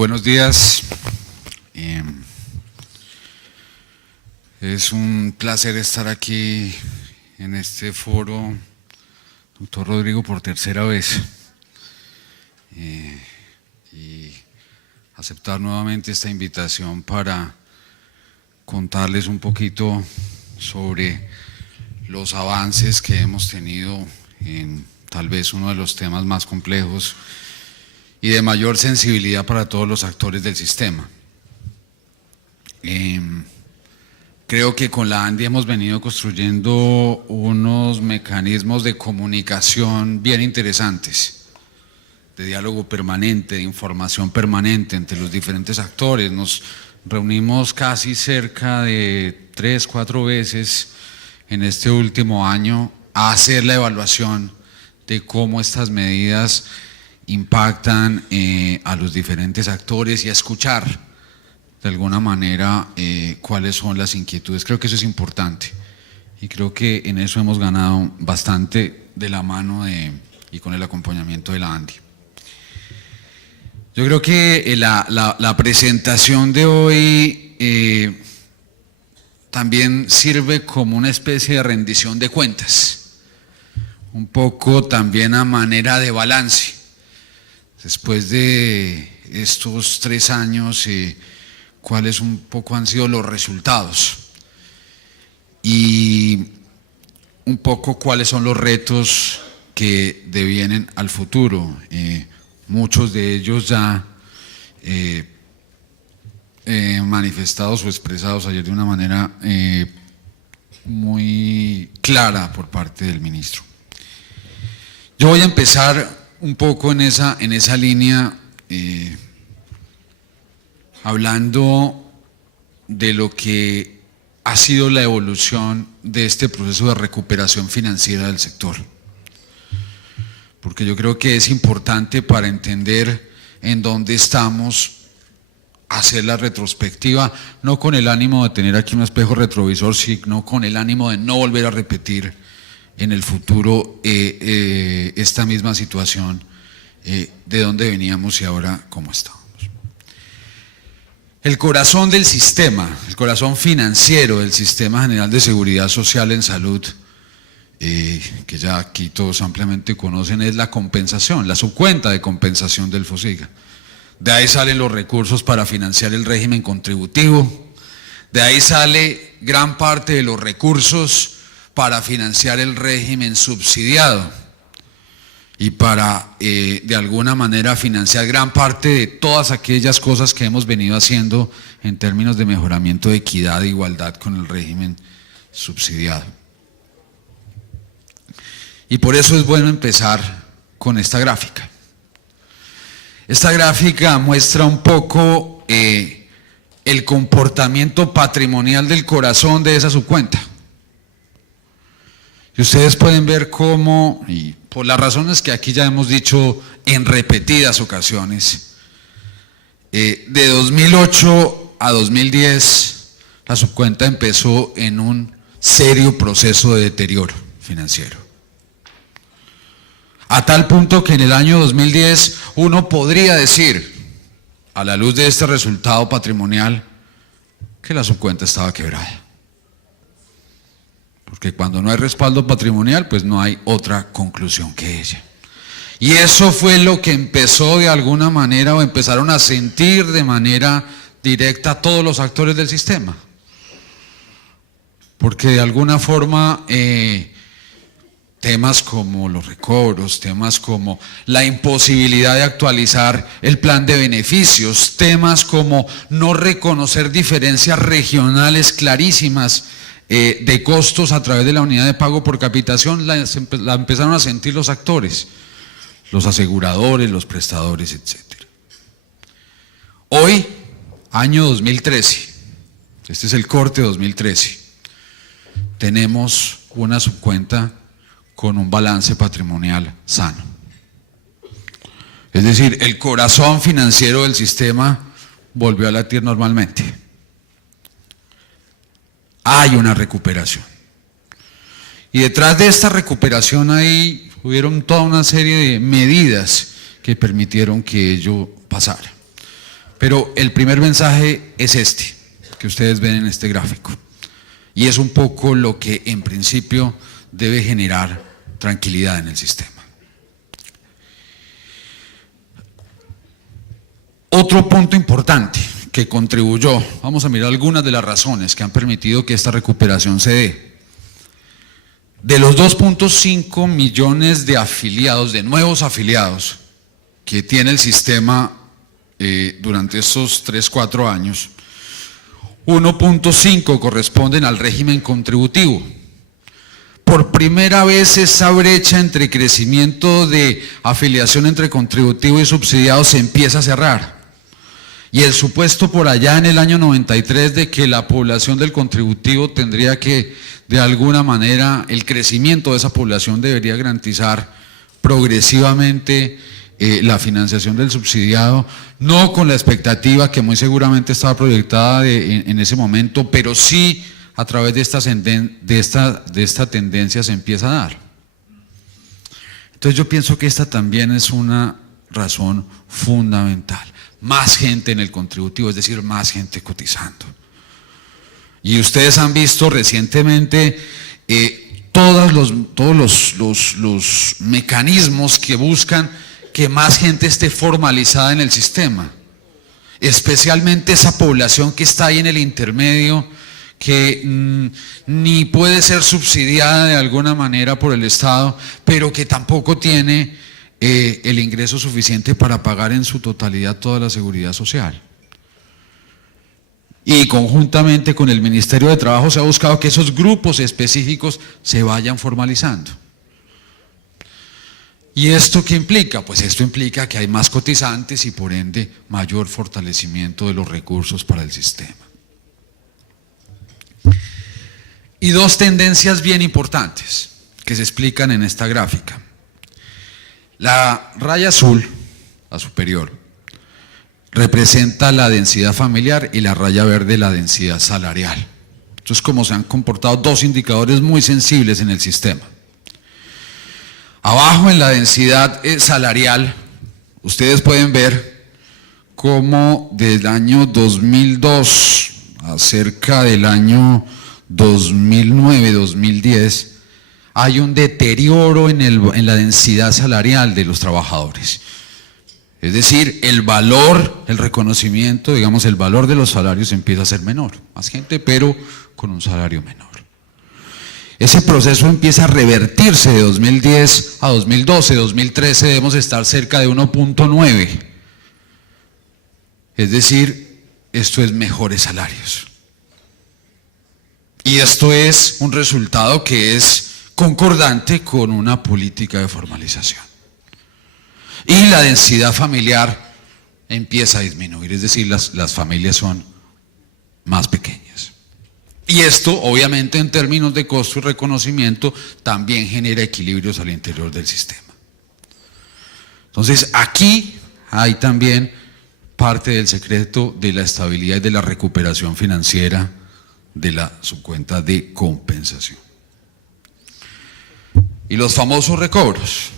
Buenos días. Es un placer estar aquí en este foro, doctor Rodrigo, por tercera vez y aceptar nuevamente esta invitación para contarles un poquito sobre los avances que hemos tenido en tal vez uno de los temas más complejos y de mayor sensibilidad para todos los actores del sistema. Creo que con la ANDI hemos venido construyendo unos mecanismos de comunicación bien interesantes, de diálogo permanente, de información permanente entre los diferentes actores. Nos reunimos casi cerca de 3 o 4 veces en este último año a hacer la evaluación de cómo estas medidas impactan a los diferentes actores y a escuchar de alguna manera cuáles son las inquietudes. Creo que eso es importante y creo que en eso hemos ganado bastante de la mano y con el acompañamiento de la ANDI. Yo creo que la presentación de hoy también sirve como una especie de rendición de cuentas, un poco también a manera de balance. Después de estos 3 años, cuáles un poco han sido los resultados y un poco cuáles son los retos que devienen al futuro. Muchos de ellos ya manifestados o expresados ayer de una manera muy clara por parte del ministro. Yo voy a empezar un poco en esa línea, hablando de lo que ha sido la evolución de este proceso de recuperación financiera del sector. Porque yo creo que es importante para entender en dónde estamos, hacer la retrospectiva, no con el ánimo de tener aquí un espejo retrovisor, sino con el ánimo de no volver a repetir en el futuro esta misma situación, de dónde veníamos y ahora cómo estamos. El corazón del sistema, el corazón financiero del Sistema General de Seguridad Social en Salud, que ya aquí todos ampliamente conocen, es la compensación, la subcuenta de compensación del FOSIGA. De ahí salen los recursos para financiar el régimen contributivo, de ahí sale gran parte de los recursos para financiar el régimen subsidiado y para de alguna manera financiar gran parte de todas aquellas cosas que hemos venido haciendo en términos de mejoramiento de equidad e igualdad con el régimen subsidiado. Y por eso es bueno empezar con esta gráfica. Esta gráfica muestra un poco el comportamiento patrimonial del corazón de esa subcuenta. Y ustedes pueden ver cómo, y por las razones que aquí ya hemos dicho en repetidas ocasiones, de 2008 a 2010 la subcuenta empezó en un serio proceso de deterioro financiero. A tal punto que en el año 2010 uno podría decir, a la luz de este resultado patrimonial, que la subcuenta estaba quebrada. Porque cuando no hay respaldo patrimonial, pues no hay otra conclusión que ella. Y eso fue lo que empezó de alguna manera, o empezaron a sentir de manera directa todos los actores del sistema. Porque de alguna forma temas como los recobros, temas como la imposibilidad de actualizar el plan de beneficios, temas como no reconocer diferencias regionales clarísimas de costos a través de la unidad de pago por capitación, la empezaron a sentir los actores, los aseguradores, los prestadores, etc. Hoy, año 2013, este es el corte 2013, tenemos una subcuenta con un balance patrimonial sano. Es decir, el corazón financiero del sistema volvió a latir normalmente. Hay una recuperación. Y detrás de esta recuperación ahí hubieron toda una serie de medidas que permitieron que ello pasara. Pero el primer mensaje es este, que ustedes ven en este gráfico. Y es un poco lo que en principio debe generar tranquilidad en el sistema. Otro punto importante que contribuyó, vamos a mirar algunas de las razones que han permitido que esta recuperación se dé. De los 2.5 millones de afiliados, de nuevos afiliados que tiene el sistema durante estos 3-4 años, 1.5 corresponden al régimen contributivo. Por primera vez esa brecha entre crecimiento de afiliación entre contributivo y subsidiado se empieza a cerrar. Y el supuesto por allá en el año 93 de que la población del contributivo tendría que, de alguna manera, el crecimiento de esa población debería garantizar progresivamente la financiación del subsidiado, no con la expectativa que muy seguramente estaba proyectada en ese momento, pero sí a través de esta tendencia se empieza a dar. Entonces yo pienso que esta también es una razón fundamental. Más gente en el contributivo, es decir, más gente cotizando. Y ustedes han visto recientemente todos los mecanismos que buscan que más gente esté formalizada en el sistema, especialmente esa población que está ahí en el intermedio, que ni puede ser subsidiada de alguna manera por el Estado, pero que tampoco tiene el ingreso suficiente para pagar en su totalidad toda la seguridad social. Y conjuntamente con el Ministerio de Trabajo se ha buscado que esos grupos específicos se vayan formalizando. ¿Y esto qué implica? Pues esto implica que hay más cotizantes y por ende mayor fortalecimiento de los recursos para el sistema. Y dos tendencias bien importantes que se explican en esta gráfica. La raya azul, la superior, representa la densidad familiar y la raya verde la densidad salarial. Entonces, como se han comportado dos indicadores muy sensibles en el sistema. Abajo en la densidad salarial, ustedes pueden ver cómo del año 2002 a cerca del año 2009-2010 hay un deterioro en la densidad salarial de los trabajadores. Es decir, el valor, el reconocimiento, digamos, el valor de los salarios empieza a ser menor. Más gente, pero con un salario menor. Ese proceso empieza a revertirse de 2010 a 2012, 2013 debemos estar cerca de 1.9. Es decir, esto es mejores salarios. Y esto es un resultado que es concordante con una política de formalización. Y la densidad familiar empieza a disminuir, es decir, las familias son más pequeñas. Y esto, obviamente, en términos de costo y reconocimiento, también genera equilibrios al interior del sistema. Entonces, aquí hay también parte del secreto de la estabilidad y de la recuperación financiera de la subcuenta de compensación. Y los famosos recobros,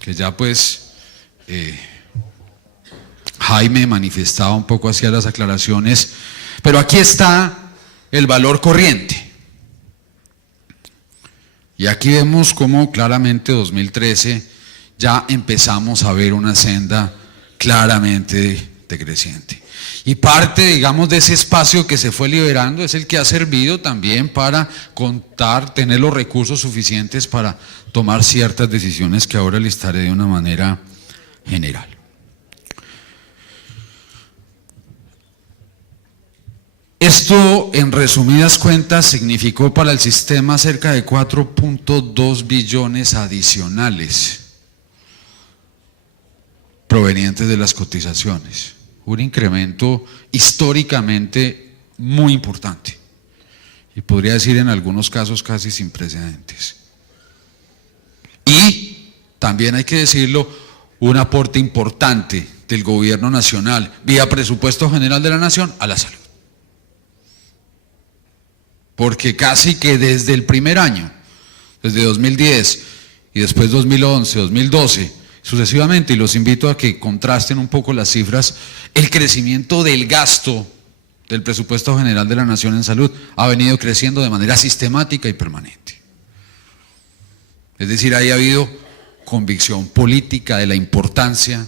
que ya pues Jaime manifestaba un poco hacia las aclaraciones, pero aquí está el valor corriente. Y aquí vemos cómo claramente 2013 ya empezamos a ver una senda claramente decreciente. Y parte, digamos, de ese espacio que se fue liberando es el que ha servido también para tener los recursos suficientes para tomar ciertas decisiones que ahora listaré de una manera general. Esto, en resumidas cuentas, significó para el sistema cerca de 4.2 billones adicionales provenientes de las cotizaciones. Un incremento históricamente muy importante. Y podría decir en algunos casos casi sin precedentes. Y también hay que decirlo, un aporte importante del gobierno nacional, vía presupuesto general de la nación, a la salud. Porque casi que desde el primer año, desde 2010 y después 2011, 2012, sucesivamente, y los invito a que contrasten un poco las cifras. El crecimiento del gasto del presupuesto general de la Nación en salud ha venido creciendo de manera sistemática y permanente. Es decir, ahí ha habido convicción política de la importancia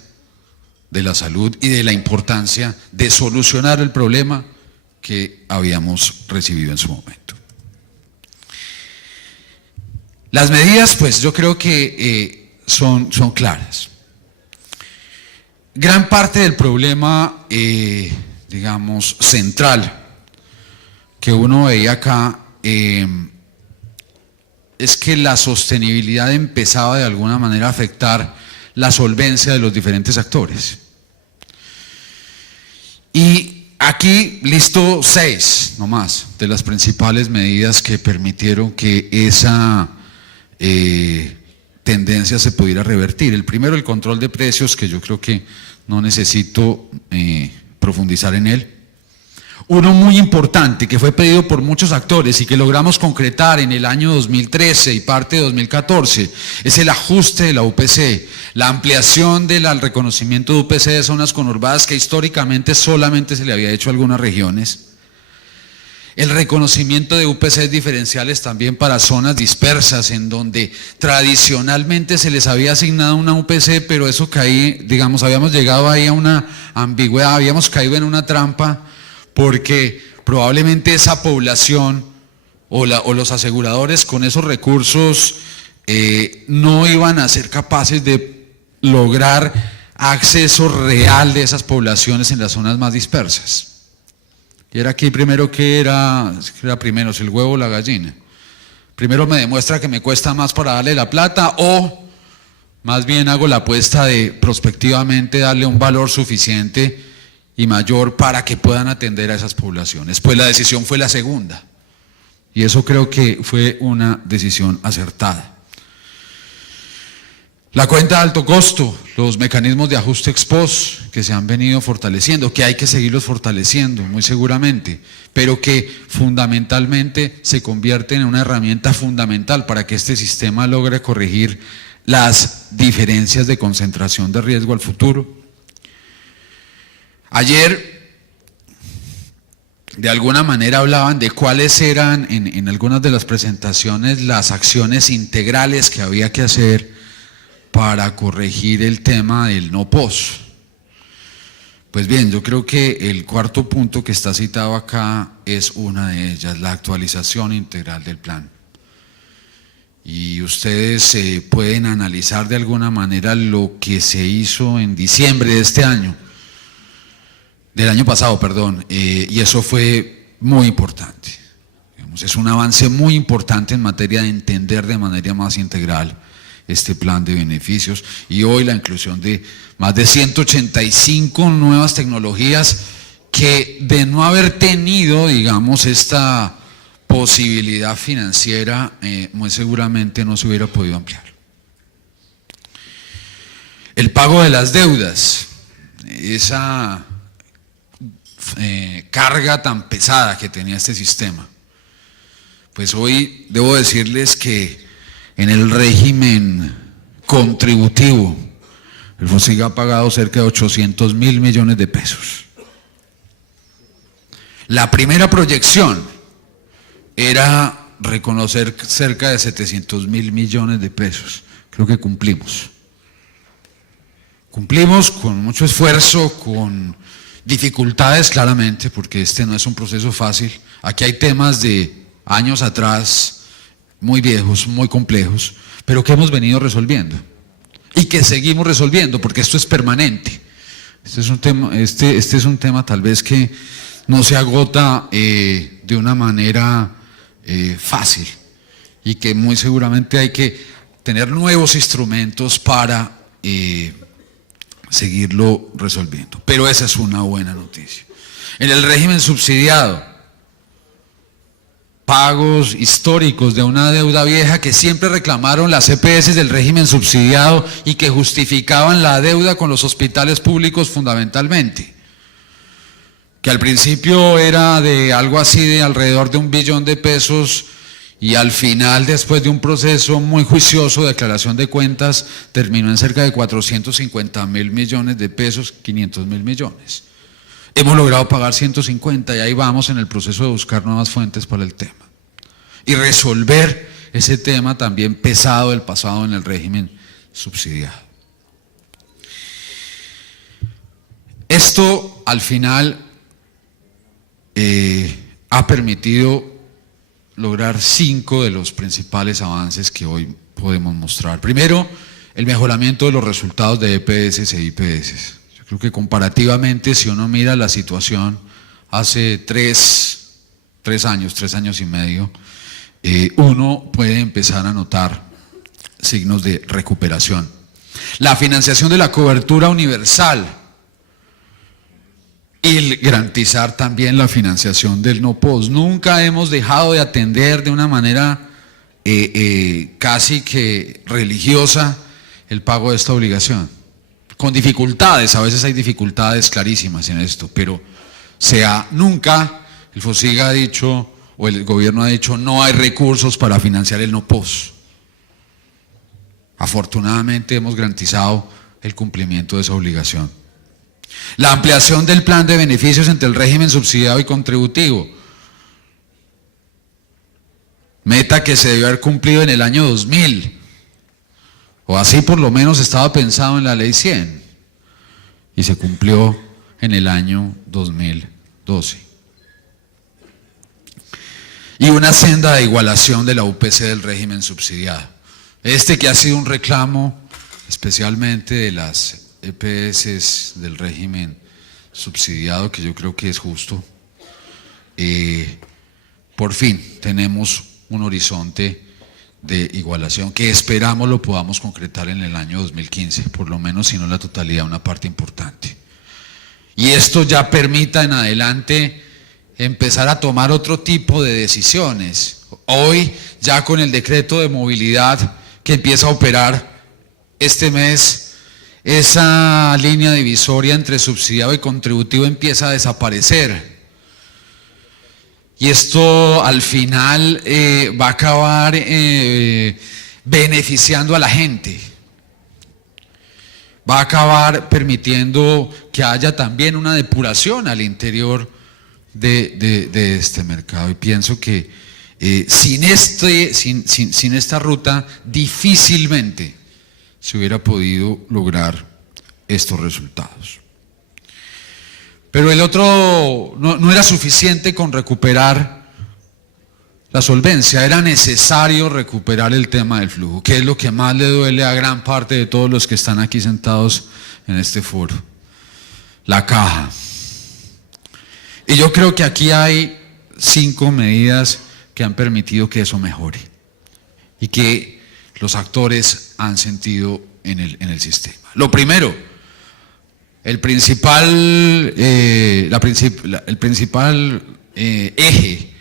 de la salud y de la importancia de solucionar el problema que habíamos recibido en su momento. Las medidas, pues yo creo que son claras. Gran parte del problema, digamos, central que uno veía acá es que la sostenibilidad empezaba de alguna manera a afectar la solvencia de los diferentes actores. Y aquí listo 6 nomás de las principales medidas que permitieron que esa tendencia se pudiera revertir. El primero, el control de precios, que yo creo que no necesito profundizar en él. Uno muy importante que fue pedido por muchos actores y que logramos concretar en el año 2013 y parte de 2014 es el ajuste de la UPC, la ampliación del reconocimiento de UPC de zonas conurbadas que históricamente solamente se le había hecho a algunas regiones. El reconocimiento de UPCs diferenciales también para zonas dispersas en donde tradicionalmente se les había asignado una UPC, pero eso digamos, habíamos llegado ahí a una ambigüedad, habíamos caído en una trampa porque probablemente esa población o los aseguradores con esos recursos no iban a ser capaces de lograr acceso real de esas poblaciones en las zonas más dispersas. Y era aquí primero ¿qué era primero, si el huevo o la gallina? Primero me demuestra que me cuesta más para darle la plata, o más bien hago la apuesta de prospectivamente darle un valor suficiente y mayor para que puedan atender a esas poblaciones. Pues la decisión fue la segunda, y eso creo que fue una decisión acertada. La cuenta de alto costo, los mecanismos de ajuste ex post que se han venido fortaleciendo, que hay que seguirlos fortaleciendo muy seguramente, pero que fundamentalmente se convierten en una herramienta fundamental para que este sistema logre corregir las diferencias de concentración de riesgo al futuro. Ayer, de alguna manera hablaban de cuáles eran en algunas de las presentaciones las acciones integrales que había que hacer para corregir el tema del no pos. Pues bien, yo creo que el cuarto punto que está citado acá es una de ellas, la actualización integral del plan. Y ustedes pueden analizar de alguna manera lo que se hizo en diciembre de este año, del año pasado, perdón, y eso fue muy importante. Digamos, es un avance muy importante en materia de entender de manera más integral este plan de beneficios, y hoy la inclusión de más de 185 nuevas tecnologías que, de no haber tenido, digamos, esta posibilidad financiera, muy seguramente no se hubiera podido ampliar. El pago de las deudas, esa carga tan pesada que tenía este sistema, pues hoy debo decirles que en el régimen contributivo, el FONSIG ha pagado cerca de 800.000 millones de pesos. La primera proyección era reconocer cerca de 700.000 millones de pesos. Creo que cumplimos. Cumplimos con mucho esfuerzo, con dificultades claramente, porque este no es un proceso fácil. Aquí hay temas de años atrás, muy viejos, muy complejos, pero que hemos venido resolviendo y que seguimos resolviendo, porque esto es permanente. Este es un tema tal vez que no se agota de una manera fácil, y que muy seguramente hay que tener nuevos instrumentos para seguirlo resolviendo. Pero esa es una buena noticia. En el régimen subsidiado, pagos históricos de una deuda vieja que siempre reclamaron las EPS del régimen subsidiado y que justificaban la deuda con los hospitales públicos fundamentalmente, que al principio era de algo así de alrededor de 1 billón de pesos, y al final, después de un proceso muy juicioso de declaración de cuentas, terminó en cerca de 450.000 millones de pesos, 500.000 millones. Hemos logrado pagar 150 y ahí vamos en el proceso de buscar nuevas fuentes para el tema. Y resolver ese tema también pesado del pasado en el régimen subsidiado. Esto al final ha permitido lograr 5 de los principales avances que hoy podemos mostrar. Primero, el mejoramiento de los resultados de EPS e IPS. Yo creo que comparativamente, si uno mira la situación hace 3 años y medio, uno puede empezar a notar signos de recuperación. La financiación de la cobertura universal y el garantizar también la financiación del no post. Nunca hemos dejado de atender de una manera casi que religiosa el pago de esta obligación. Con dificultades, a veces hay dificultades clarísimas en esto, pero nunca el FOSIGA ha dicho, o el gobierno ha dicho, no hay recursos para financiar el no post. Afortunadamente hemos garantizado el cumplimiento de esa obligación. La ampliación del plan de beneficios entre el régimen subsidiado y contributivo. Meta que se debió haber cumplido en el año 2000. O así por lo menos estaba pensado en la ley 100. Y se cumplió en el año 2012. Y una senda de igualación de la UPC del régimen subsidiado. Que ha sido un reclamo especialmente de las EPS del régimen subsidiado, que yo creo que es justo. Por fin tenemos un horizonte de igualación que esperamos lo podamos concretar en el año 2015, por lo menos, si no la totalidad, una parte importante. Y esto ya permita en adelante empezar a tomar otro tipo de decisiones. Hoy, ya con el decreto de movilidad que empieza a operar este mes, esa línea divisoria entre subsidiado y contributivo empieza a desaparecer. Y esto al final va a acabar beneficiando a la gente. Va a acabar permitiendo que haya también una depuración al interior de este mercado. Y pienso que sin esta ruta difícilmente se hubiera podido lograr estos resultados. Pero el otro no era suficiente con recuperar la solvencia, era necesario recuperar el tema del flujo, que es lo que más le duele a gran parte de todos los que están aquí sentados en este foro, la caja. Y yo creo que aquí hay 5 medidas que han permitido que eso mejore y que los actores han sentido en el sistema. Lo primero, el principal eje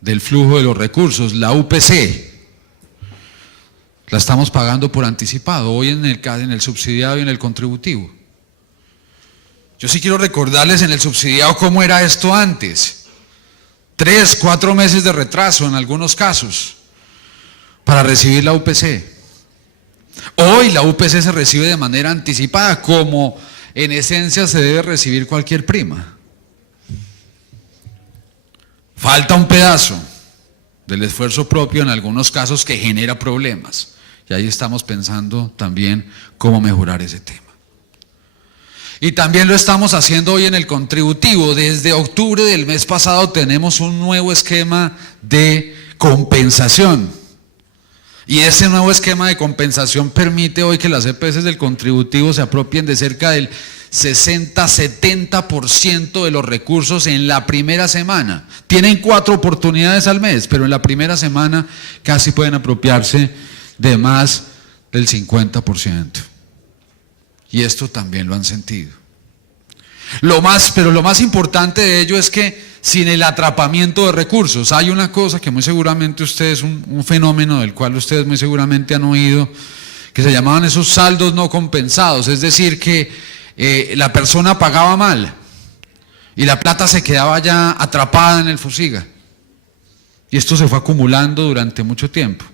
del flujo de los recursos, la UPC, la estamos pagando por anticipado, hoy en el subsidiado y en el contributivo. Yo sí quiero recordarles en el subsidiado cómo era esto antes. 3, 4 meses de retraso en algunos casos para recibir la UPC. Hoy la UPC se recibe de manera anticipada, como en esencia se debe recibir cualquier prima. Falta un pedazo del esfuerzo propio en algunos casos que genera problemas. Y ahí estamos pensando también cómo mejorar ese tema. Y también lo estamos haciendo hoy en el contributivo. Desde octubre del mes pasado tenemos un nuevo esquema de compensación. Y ese nuevo esquema de compensación permite hoy que las EPS del contributivo se apropien de cerca del 60-70% de los recursos en la primera semana. Tienen 4 oportunidades al mes, pero en la primera semana casi pueden apropiarse de más del 50%. Y esto también lo han sentido. Pero lo más importante de ello es que sin el atrapamiento de recursos, hay una cosa que muy seguramente ustedes, un fenómeno del cual ustedes muy seguramente han oído, que se llamaban esos saldos no compensados, es decir que la persona pagaba mal y la plata se quedaba ya atrapada en el FOSIGA. Y esto se fue acumulando durante mucho tiempo.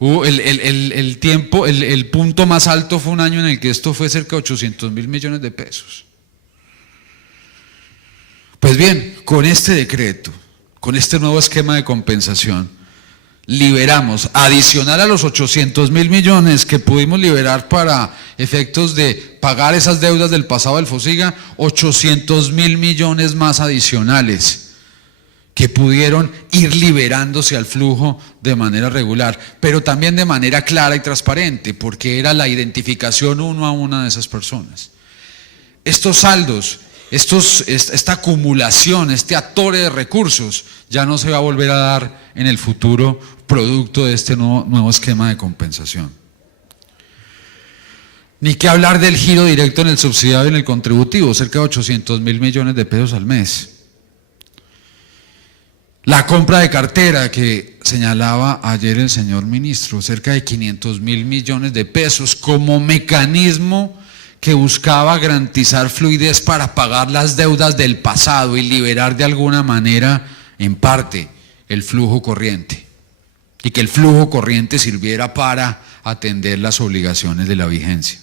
El punto más alto fue un año en el que esto fue cerca de 800 mil millones de pesos. Pues bien, con este decreto, con este nuevo esquema de compensación, liberamos, adicional a los 800 mil millones que pudimos liberar para efectos de pagar esas deudas del pasado del FOSIGA, 800 mil millones más adicionales que pudieron ir liberándose al flujo de manera regular, pero también de manera clara y transparente, porque era la identificación uno a una de esas personas. Estos saldos, esta acumulación, este atore de recursos, ya no se va a volver a dar en el futuro producto de este nuevo esquema de compensación. Ni que hablar del giro directo en el subsidiado y en el contributivo, cerca de 800 mil millones de pesos al mes. La compra de cartera que señalaba ayer el señor ministro, cerca de 500 mil millones de pesos como mecanismo que buscaba garantizar fluidez para pagar las deudas del pasado y liberar de alguna manera, en parte, el flujo corriente. Y que el flujo corriente sirviera para atender las obligaciones de la vigencia.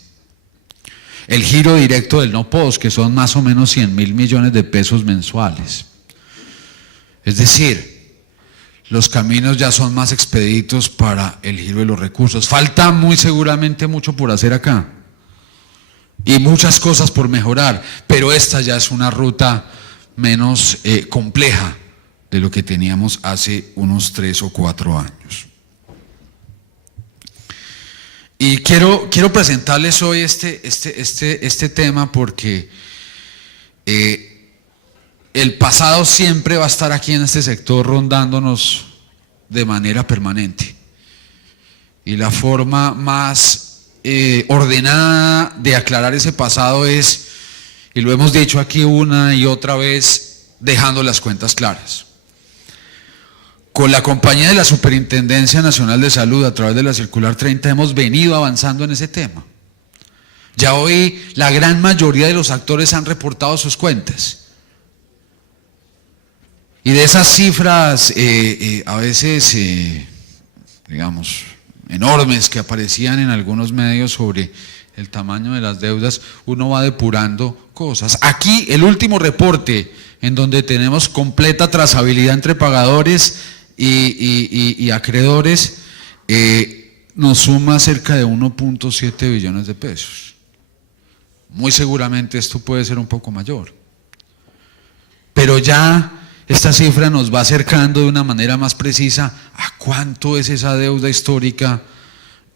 El giro directo del no POS, que son más o menos 100 mil millones de pesos mensuales. Es decir, los caminos ya son más expeditos para el giro de los recursos. Falta muy seguramente mucho por hacer acá y muchas cosas por mejorar, pero esta ya es una ruta menos compleja de lo que teníamos hace unos 3 o 4 años. Y quiero presentarles hoy este tema porque el pasado siempre va a estar aquí en este sector rondándonos de manera permanente. Y la forma más ordenada de aclarar ese pasado es, y lo hemos dicho aquí una y otra vez, dejando las cuentas claras. Con la compañía de la Superintendencia Nacional de Salud, a través de la Circular 30, hemos venido avanzando en ese tema. Ya hoy la gran mayoría de los actores han reportado sus cuentas. Y de esas cifras, a veces, digamos, enormes que aparecían en algunos medios sobre el tamaño de las deudas, uno va depurando cosas. Aquí, el último reporte, en donde tenemos completa trazabilidad entre pagadores y acreedores, nos suma cerca de 1.7 billones de pesos. Muy seguramente esto puede ser un poco mayor. Pero ya esta cifra nos va acercando de una manera más precisa a cuánto es esa deuda histórica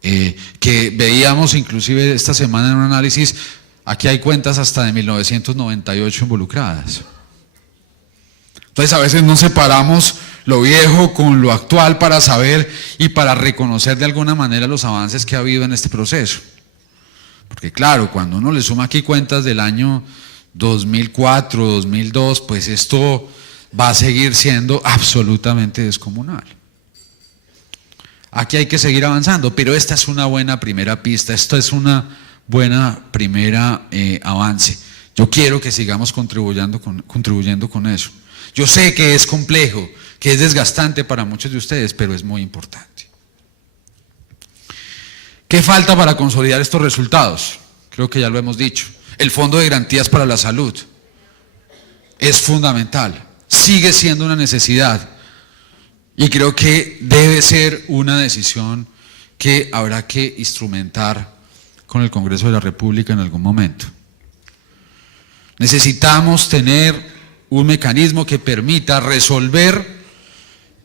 que veíamos inclusive esta semana en un análisis. Aquí hay cuentas hasta de 1998 involucradas. Entonces a veces no separamos lo viejo con lo actual para saber y para reconocer de alguna manera los avances que ha habido en este proceso. Porque claro, cuando uno le suma aquí cuentas del año 2004, 2002, pues esto va a seguir siendo absolutamente descomunal. Aquí hay que seguir avanzando, pero esta es una buena primera pista, esto es una buena primera avance. Yo quiero que sigamos contribuyendo con eso. Yo sé que es complejo, que es desgastante para muchos de ustedes, pero es muy importante. ¿Qué falta para consolidar estos resultados? Creo que ya lo hemos dicho. El Fondo de Garantías para la Salud es fundamental. Sigue siendo una necesidad y creo que debe ser una decisión que habrá que instrumentar con el Congreso de la República en algún momento. Necesitamos tener un mecanismo que permita resolver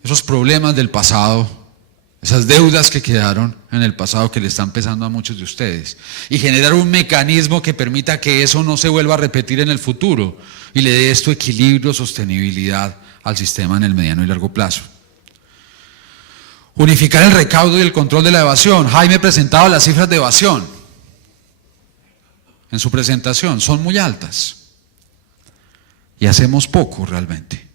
esos problemas del pasado, esas deudas que quedaron en el pasado que le están pesando a muchos de ustedes, y generar un mecanismo que permita que eso no se vuelva a repetir en el futuro y le dé esto equilibrio, sostenibilidad al sistema en el mediano y largo plazo. Unificar el recaudo y el control de la evasión. Jaime presentaba las cifras de evasión en su presentación, son muy altas y hacemos poco realmente.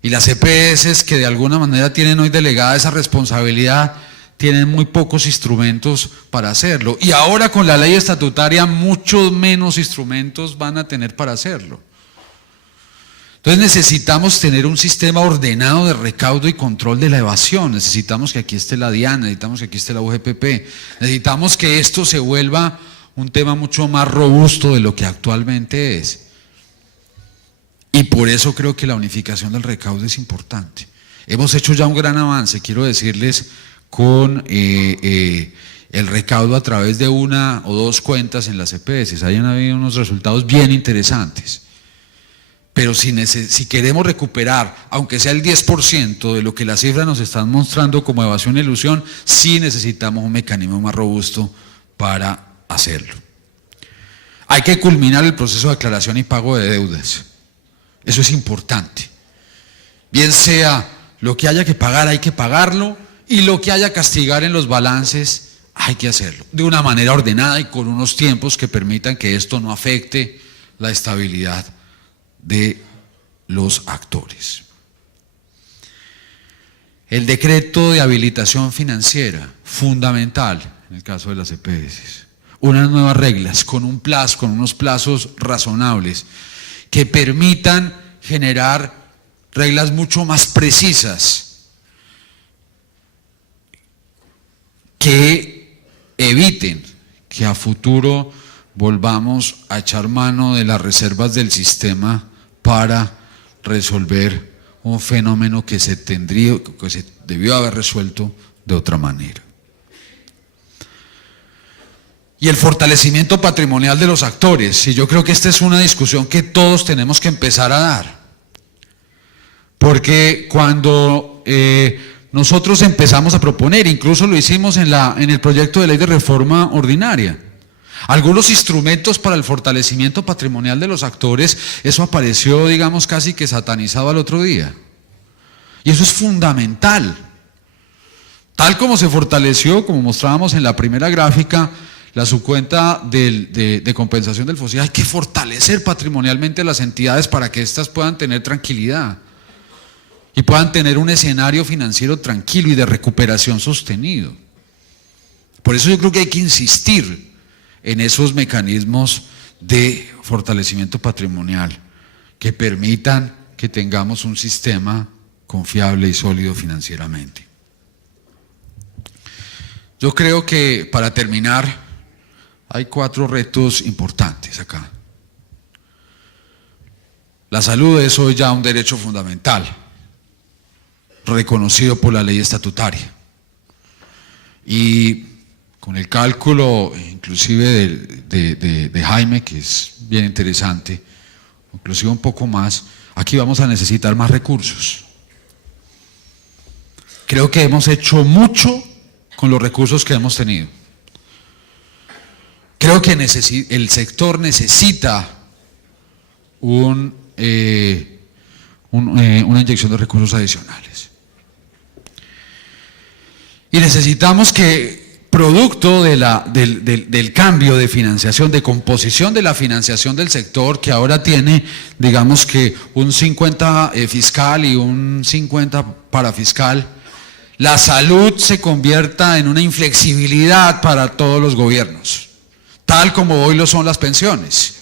Y las EPS que de alguna manera tienen hoy delegada esa responsabilidad tienen muy pocos instrumentos para hacerlo. Y ahora con la ley estatutaria muchos menos instrumentos van a tener para hacerlo. Entonces necesitamos tener un sistema ordenado de recaudo y control de la evasión. Necesitamos que aquí esté la DIAN, necesitamos que aquí esté la UGPP. Necesitamos que esto se vuelva un tema mucho más robusto de lo que actualmente es. Y por eso creo que la unificación del recaudo es importante. Hemos hecho ya un gran avance, quiero decirles, con el recaudo a través de una o dos cuentas en las EPS. Hayan habido unos resultados bien interesantes. Pero si queremos recuperar, aunque sea el 10% de lo que las cifras nos están mostrando como evasión e ilusión, sí necesitamos un mecanismo más robusto para hacerlo. Hay que culminar el proceso de aclaración y pago de deudas. Eso es importante. Bien sea lo que haya que pagar, hay que pagarlo, y lo que haya que castigar en los balances, hay que hacerlo. De una manera ordenada y con unos tiempos que permitan que esto no afecte la estabilidad de los actores. El decreto de habilitación financiera, fundamental en el caso de las EPS. Unas nuevas reglas con unos plazos razonables que permitan generar reglas mucho más precisas que eviten que a futuro volvamos a echar mano de las reservas del sistema para resolver un fenómeno que se debió haber resuelto de otra manera. Y el fortalecimiento patrimonial de los actores, y yo creo que esta es una discusión que todos tenemos que empezar a dar, porque cuando nosotros empezamos a proponer, incluso lo hicimos en el proyecto de ley de reforma ordinaria, algunos instrumentos para el fortalecimiento patrimonial de los actores, eso apareció, digamos, casi que satanizado al otro día. Y eso es fundamental. Tal como se fortaleció, como mostrábamos en la primera gráfica, la subcuenta de compensación del FOSI, hay que fortalecer patrimonialmente las entidades para que éstas puedan tener tranquilidad y puedan tener un escenario financiero tranquilo y de recuperación sostenido. Por eso yo creo que hay que insistir en esos mecanismos de fortalecimiento patrimonial que permitan que tengamos un sistema confiable y sólido financieramente. Yo creo que, para terminar, hay 4 retos importantes acá. La salud es hoy ya un derecho fundamental, reconocido por la ley estatutaria. Y con el cálculo inclusive de Jaime, que es bien interesante, inclusive un poco más, aquí vamos a necesitar más recursos. Creo que hemos hecho mucho con los recursos que hemos tenido. Creo que el sector necesita una inyección de recursos adicionales. Y necesitamos que, producto del cambio de financiación, de composición de la financiación del sector, que ahora tiene, digamos que un 50 fiscal y un 50 parafiscal, la salud se convierta en una inflexibilidad para todos los gobiernos, tal como hoy lo son las pensiones.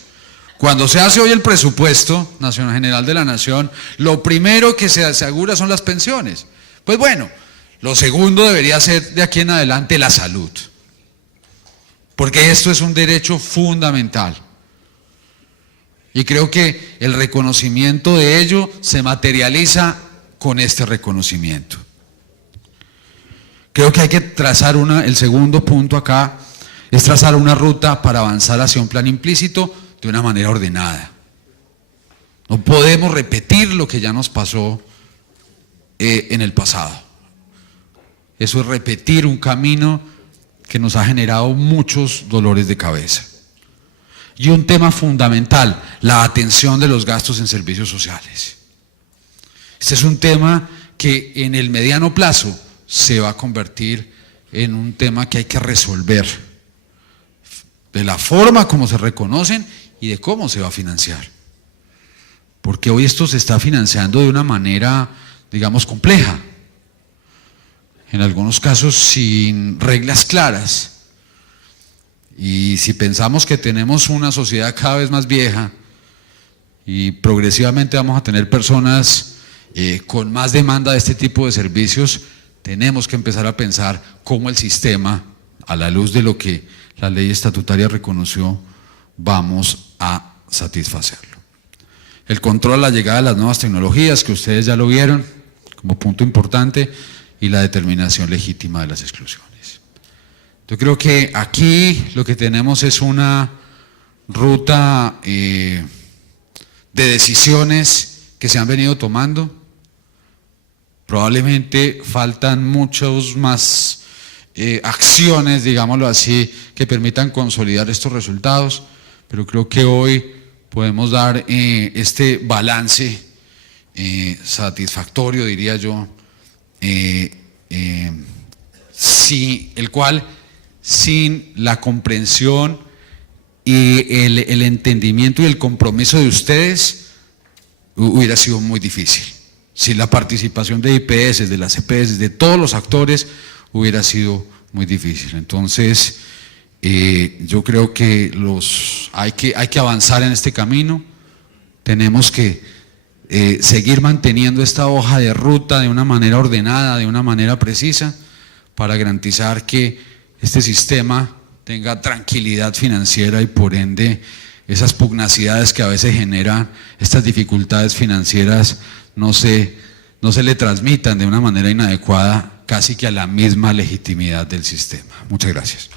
Cuando se hace hoy el presupuesto nacional general de la nación, lo primero que se asegura son las pensiones. Pues bueno, lo segundo debería ser de aquí en adelante la salud, porque esto es un derecho fundamental. Y creo que el reconocimiento de ello se materializa con este reconocimiento. Creo que hay que trazar el segundo punto acá, es trazar una ruta para avanzar hacia un plan implícito de una manera ordenada. No podemos repetir lo que ya nos pasó en el pasado. Eso es repetir un camino que nos ha generado muchos dolores de cabeza. Y un tema fundamental, la atención de los gastos en servicios sociales. Este es un tema que en el mediano plazo se va a convertir en un tema que hay que resolver, de la forma como se reconocen y de cómo se va a financiar. Porque hoy esto se está financiando de una manera, digamos, compleja. En algunos casos sin reglas claras. Y si pensamos que tenemos una sociedad cada vez más vieja y progresivamente vamos a tener personas con más demanda de este tipo de servicios, tenemos que empezar a pensar cómo el sistema, a la luz de lo que la ley estatutaria reconoció, vamos a satisfacerlo. El control a la llegada de las nuevas tecnologías, que ustedes ya lo vieron como punto importante, y la determinación legítima de las exclusiones. Yo creo que aquí lo que tenemos es una ruta de decisiones que se han venido tomando. Probablemente faltan muchas más acciones, digámoslo así, que permitan consolidar estos resultados, pero creo que hoy podemos dar este balance satisfactorio, diría yo, el cual sin la comprensión y el entendimiento y el compromiso de ustedes hubiera sido muy difícil. Sin la participación de IPS, de las EPS, de todos los actores, hubiera sido muy difícil. Entonces, yo creo que hay que avanzar en este camino, tenemos que seguir manteniendo esta hoja de ruta de una manera ordenada, de una manera precisa, para garantizar que este sistema tenga tranquilidad financiera y por ende esas pugnacidades que a veces generan estas dificultades financieras no se le transmitan de una manera inadecuada casi que a la misma legitimidad del sistema. Muchas gracias.